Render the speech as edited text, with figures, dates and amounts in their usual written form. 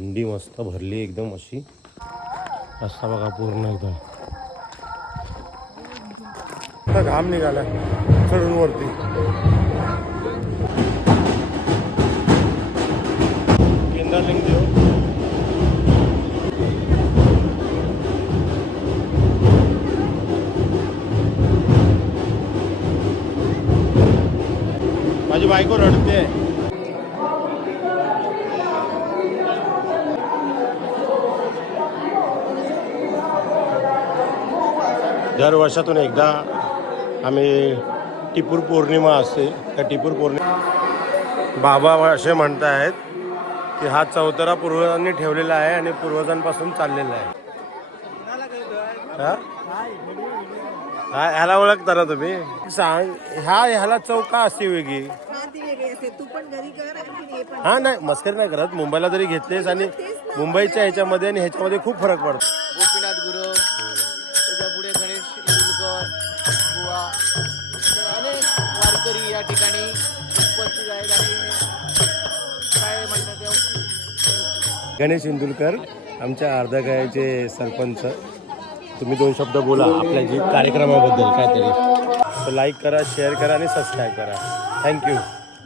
थंडी मस्त भरली एकदम अशी रस्ता बघा पूर्ण एकदम घाम निघाला चढून वरती केंद्रलिंग देव माझी बायको रडते दर वर्षातून एकदा आम्ही टिपूर पौर्णिमा असते त्या टिपूर पौर्णिमा बाबा असे म्हणतायत की हा चौतरा पूर्वजांनी ठेवलेला आहे आणि पूर्वजांपासून चाललेला आहे ह्याला ओळखता ना तुम्ही सांग ह्याला चव का असते वेगळी हा नाही मस्करी नाही करत मुंबईला जरी घेतलेस आणि मुंबईच्या ह्याच्यामध्ये आणि ह्याच्यामध्ये खूप फरक पडतो गोपीनाथ गुरु त्याच्या पुढे गणेश इंदुलकर बुवा अनेक वारकरी या ठिकाणी उपस्थित आहेत आणि काय म्हणतात गणेश इंदुलकर आमच्या अर्धगायचे सरपंच तुम्ही 2 शब्द बोला आपल्या जी कार्यक्रमाबद्दल काहीतरी लाईक करा शेअर करा आणि सबस्क्राईब करा थँक्यू